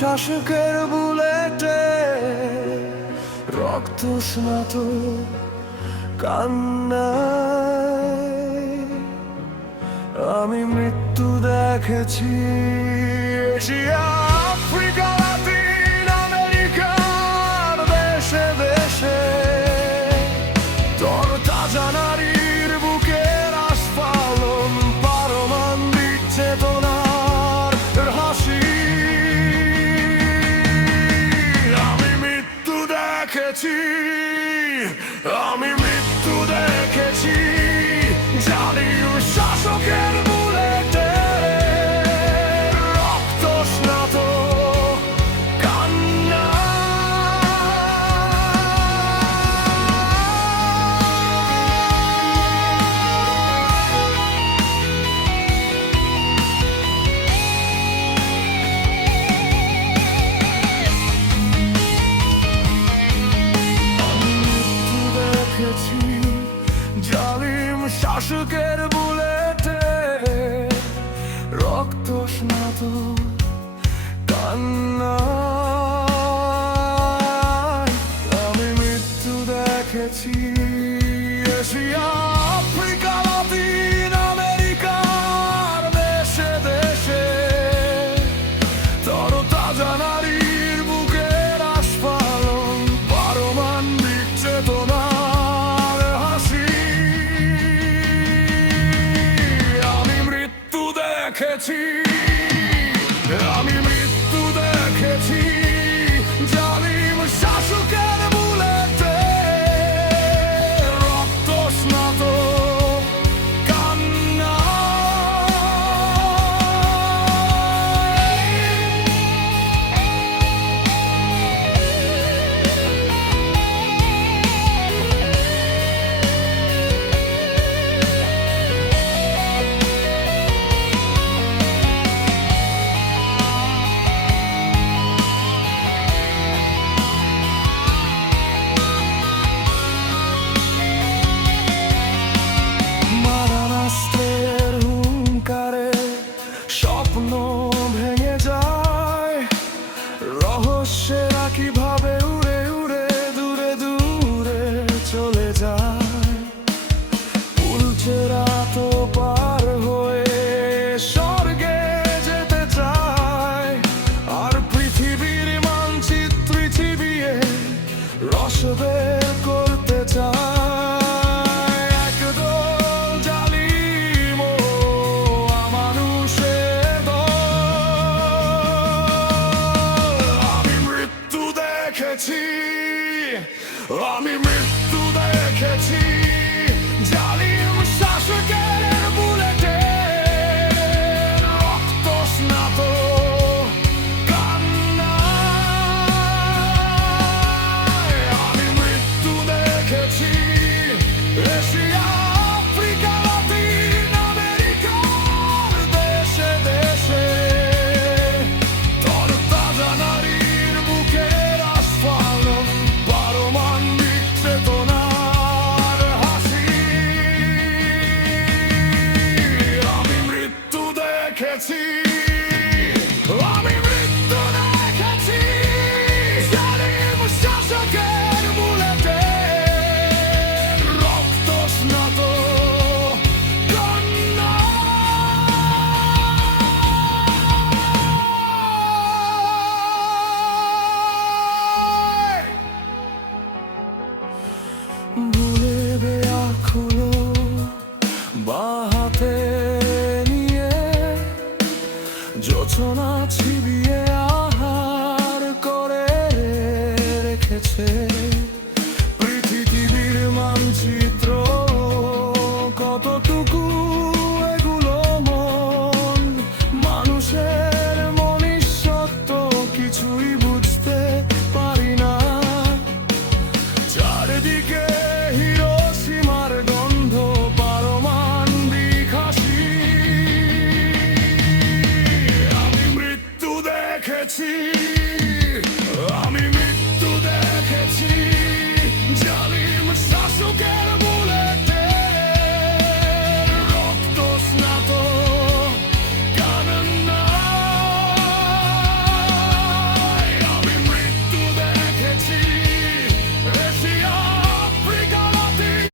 শাসকের বুলেটে রক্ত স্নাত কান্নায় আমি মৃত্যু দেখেছি। এশিয়া, আফ্রিকা, লাতিন আমেরিকার দেশে দেশে তোর তাজা নারীর বুকের আস্ফালন, পারমাণবিক চেতনার হাসি। আমি মৃত্যু দেখেছি, আমি মৃত্যু দেখেছি, জালিম শাসকের বুলেটে রক্ত স্নাত কান্না। জালিম শাসকের বুলেটে রক্ত স্নাত কান্নায় আমি মৃত্যু দেখেছি। এশিয়া, আফ্রিকা, লাতিন আমেরিকার দেশে দেশে তোর তাজা নারীর বুকের আস্ফালন, পারমাণবিক চেতনা। আমি মৃত্যু দেখেছি, জালিম শাসকের বুলেটে রক্ত স্নাত কান্না। স্বপ্ন ভেঙে যায়, রহস্যেরা কিভাবে উড়ে উড়ে দূরে দূরে চলে যায়। উল্চেরা তো পার হয়ে স্বর্গে যেতে চায়, আর পৃথিবীর মানচিত্র চিবিয়ে রস বের করতে চায়। আমি মৃত্যু দেখেছি, জালিম শাসকের বুলেটে রক্ত স্নাত কান্না। আমি মৃত্যু দেখেছি, এশিয়া, আফ্রিকা, লাতিন আমেরিকার দেশে দেশে তোর তাজা নারীর বুকের আস্ফালন, পারমাণবিক চেতনার হাসি। আমি মৃত্যু দেখেছি, আমি মৃত্যু দেখেছি, জালিম শাসকের বুলেটে রক্ত স্নাত কান্না। ভুলে দেয়া খুলো বাহাতে নিয়ে জোছনা ছিবিয়ে আহার করে রেখেছে পৃথিবীর মানচিত্র। কতটুকু এগুলো মন মানুষের মনুষ্যত্ব কিছুই বুঝতে পারি না। চারিদিকে হিরোশিমার গন্ধ, পারমাণবিক হাসি। আমি মৃত্যু দেখেছি, আমি মৃত্যু দেখেছি, জালিম শাসকের বুলেটে রক্ত স্নাত